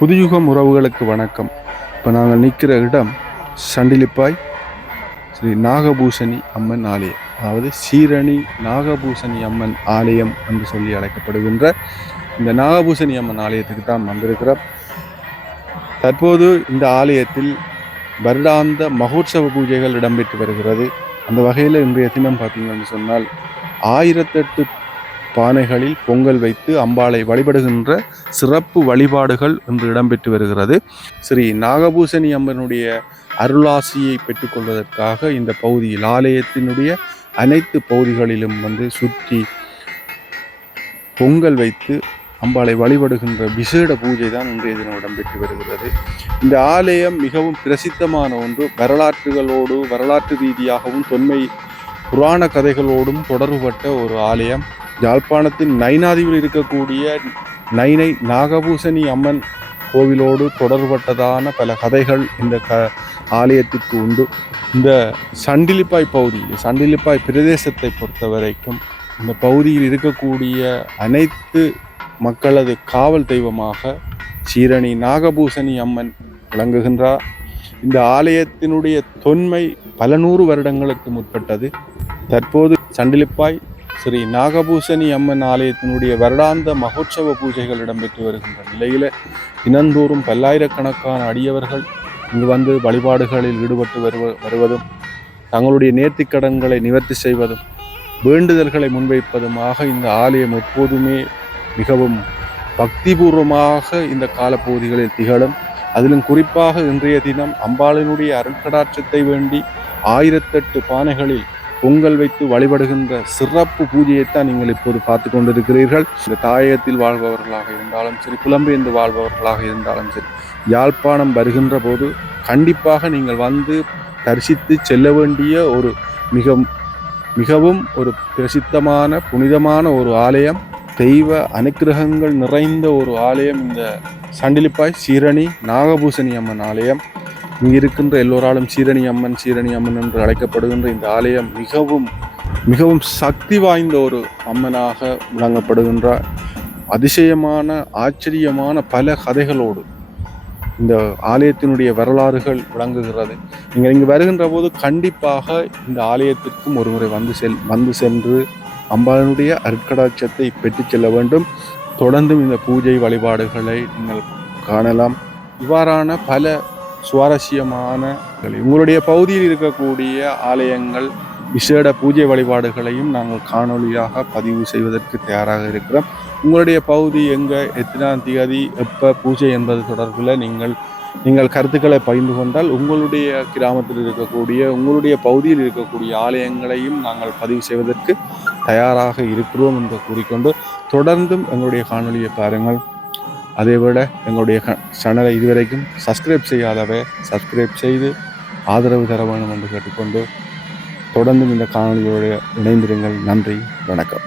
புதுயுகம் உறவுகளுக்கு வணக்கம். இப்போ நாங்கள் நிற்கிற இடம் சண்டிலிப்பாய் ஸ்ரீ நாகபூஷணி அம்மன் ஆலயம். அதாவது சீரணி நாகபூஷணி அம்மன் ஆலயம் என்று சொல்லி அழைக்கப்படுகின்ற இந்த நாகபூஷணி அம்மன் ஆலயத்துக்கு தான் வந்திருக்கிறோம். தற்போது இந்த ஆலயத்தில் வருடாந்த மகோற்சவ பூஜைகள் இடம்பெற்று வருகிறது. அந்த வகையில் இன்றைய தினம் பார்த்தீங்கன்னு சொன்னால் ஆயிரத்தெட்டு பானைகளில் பொங்கல் வைத்து அம்பாளை வழிபடுகின்ற சிறப்பு வழிபாடுகள் இன்று இடம்பெற்று வருகிறது. ஸ்ரீ நாகபூசணி அம்மனுடைய அருளாசியை பெற்றுக்கொள்வதற்காக இந்த பகுதியில் ஆலயத்தினுடைய அனைத்து பகுதிகளிலும் வந்து சுற்றி பொங்கல் வைத்து அம்பாளை வழிபடுகின்ற விசேட பூஜை தான் இன்றைய தினம் இடம்பெற்று வருகிறது. இந்த ஆலயம் மிகவும் பிரசித்தமான ஒன்று. வரலாற்றுகளோடு வரலாற்று ரீதியாகவும் தொன்மை புராண கதைகளோடும் தொடர்புபட்ட ஒரு ஆலயம். யாழ்ப்பாணத்தின் நைனாதியில் இருக்கக்கூடிய நைனை நாகபூசணி அம்மன் கோவிலோடு தொடர்பட்டதான பல கதைகள் இந்த க ஆலயத்திற்கு உண்டு. இந்த சண்டிலிப்பாய் பகுதி சண்டிலிப்பாய் பிரதேசத்தை பொறுத்த வரைக்கும் இந்த பகுதியில் இருக்கக்கூடிய அனைத்து மக்களது காவல் தெய்வமாக சீரணி நாகபூசணி அம்மன் விளங்குகின்றார். இந்த ஆலயத்தினுடைய தொன்மை பல நூறு வருடங்களுக்கு முற்பட்டது. தற்போது சண்டிலிப்பாய் ஸ்ரீ நாகபூசணி அம்மன் ஆலயத்தினுடைய வருடாந்த மகோற்சவ பூஜைகள் இடம்பெற்று வருகின்ற நிலையில் தினந்தோறும் பல்லாயிரக்கணக்கான அடியவர்கள் இங்கு வந்து வழிபாடுகளில் ஈடுபட்டு வருவ வருவதும் தங்களுடைய நேர்த்திக்கடன்களை நிவர்த்தி செய்வதும் வேண்டுதல்களை முன்வைப்பதுமாக இந்த ஆலயம் எப்போதுமே மிகவும் பக்திபூர்வமாக இந்த காலப்பகுதிகளில் திகழும். அதிலும் குறிப்பாக இன்றைய தினம் அம்பாளினுடைய அருட்கடாட்சத்தை வேண்டி ஆயிரத்தெட்டு பானைகளில் பொங்கல் வைத்து வழிபடுகின்ற சிறப்பு பூஜையைத்தான் நீங்கள் இப்போது பார்த்து கொண்டிருக்கிறீர்கள். இந்த தாயகத்தில் வாழ்பவர்களாக இருந்தாலும் சரி புலம்பெயர்ந்து வாழ்பவர்களாக இருந்தாலும் சரி யாழ்ப்பாணம் வருகின்ற போது கண்டிப்பாக நீங்கள் வந்து தரிசித்து செல்ல வேண்டிய ஒரு மிக மிகவும் ஒரு பிரசித்தமான புனிதமான ஒரு ஆலயம் தெய்வ அனுக்கிரகங்கள் நிறைந்த ஒரு ஆலயம். இந்த சண்டிலிப்பாய் சீரணி நாகபூசணி அம்மன் ஆலயம். இங்கு இருக்கின்ற எல்லோராலும் சீரணி அம்மன் சீரணி அம்மன் என்று அழைக்கப்படுகின்ற இந்த ஆலயம் மிகவும் மிகவும் சக்தி வாய்ந்த ஒரு அம்மனாக விளங்கப்படுகின்ற அதிசயமான ஆச்சரியமான பல கதைகளோடு இந்த ஆலயத்தினுடைய வரலாறுகள் விளங்குகிறது. நீங்கள் இங்கு வருகின்ற போது கண்டிப்பாக இந்த ஆலயத்திற்கும் ஒரு முறை வந்து செல் வந்து சென்று அம்பாளனுடைய அருட்கடாட்சத்தை பெற்றுச் செல்ல வேண்டும். தொடர்ந்தும் இந்த பூஜை வழிபாடுகளை நீங்கள் காணலாம். இவ்வாறான பல சுவாரஸ்யமான உங்களுடைய பகுதியில் இருக்கக்கூடிய ஆலயங்கள் விசேட பூஜை வழிபாடுகளையும் நாங்கள் காணொளியாக பதிவு செய்வதற்கு தயாராக இருக்கிறோம். உங்களுடைய பகுதி எங்கே எத்தனாம் தேதி எப்போ பூஜை என்பது தொடர்பில் நீங்கள் நீங்கள் கருத்துக்களை பகிர்ந்து கொண்டால் உங்களுடைய கிராமத்தில் இருக்கக்கூடிய உங்களுடைய பகுதியில் இருக்கக்கூடிய ஆலயங்களையும் நாங்கள் பதிவு செய்வதற்கு தயாராக இருக்கிறோம் என்று கூறிக்கொண்டு தொடர்ந்தும் எங்களுடைய காணொலியை பாருங்கள். அதேவிட எங்களுடைய சேனலை இதுவரைக்கும் சப்ஸ்கிரைப் செய்யாதவை சப்ஸ்கிரைப் செய்து ஆதரவு தர வேண்டும் என்று கேட்டுக்கொண்டு தொடர்ந்தும் இந்த காணொலியோடு இணைந்திருங்கள். நன்றி வணக்கம்.